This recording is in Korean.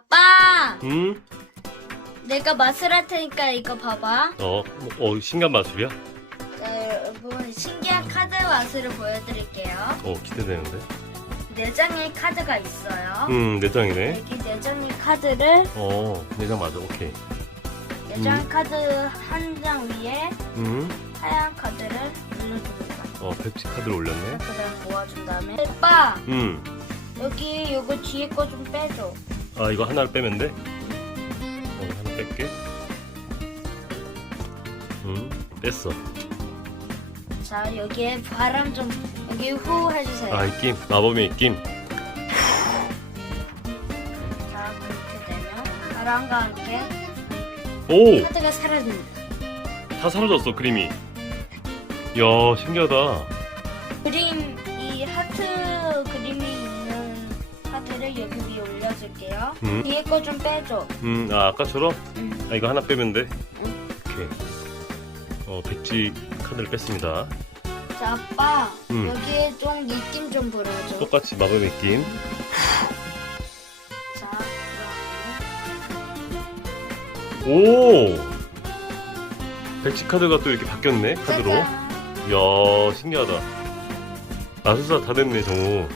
아빠, 응? 내가 맛을 할 테니까 이거 봐봐. 어, 어, 신기한 마술이야? 자, 여러분 신기한 카드 맛을 보여드릴게요. 어, 기대되는데? 네 장의 카드가 있어요. 응, 내장이네. 여기 네 장의 카드를 어, 내장 맞아, 오케이. 네장 카드 한 장 위에 응? 하얀 카드를 올려줍니다. 어, 펩시 카드를 올렸네. 그다음 모아준 다음에 오빠 응. 여기 요거 뒤에 거 좀 빼줘. 아, 이거 하나를 빼면 돼? 어, 하나 뺄게. 응, 뺐어. 자 여기에 바람 좀 여기 후 해주세요. 아, 입김. 마법의 입김. 자 그렇게 되면 바람과 함께 오! 카드가 사라집니다. 다 사라졌어, 그림이. 이야, 신기하다. 그림 이 하트 그림이 카드를 여기 위에 올려줄게요. 응? 뒤에 거 좀 빼줘. 음, 아, 아까처럼? 응. 아, 이거 하나 빼면 돼? 응. 오케이. 어, 백지 카드를 뺐습니다. 자 아빠 응. 여기에 좀 느낌 좀 불어줘. 똑같이 마법의 입김. 자 오! 백지 카드가 또 이렇게 바뀌었네, 카드로. 짜잔. 이야, 신기하다. 마술사 다 됐네, 정우.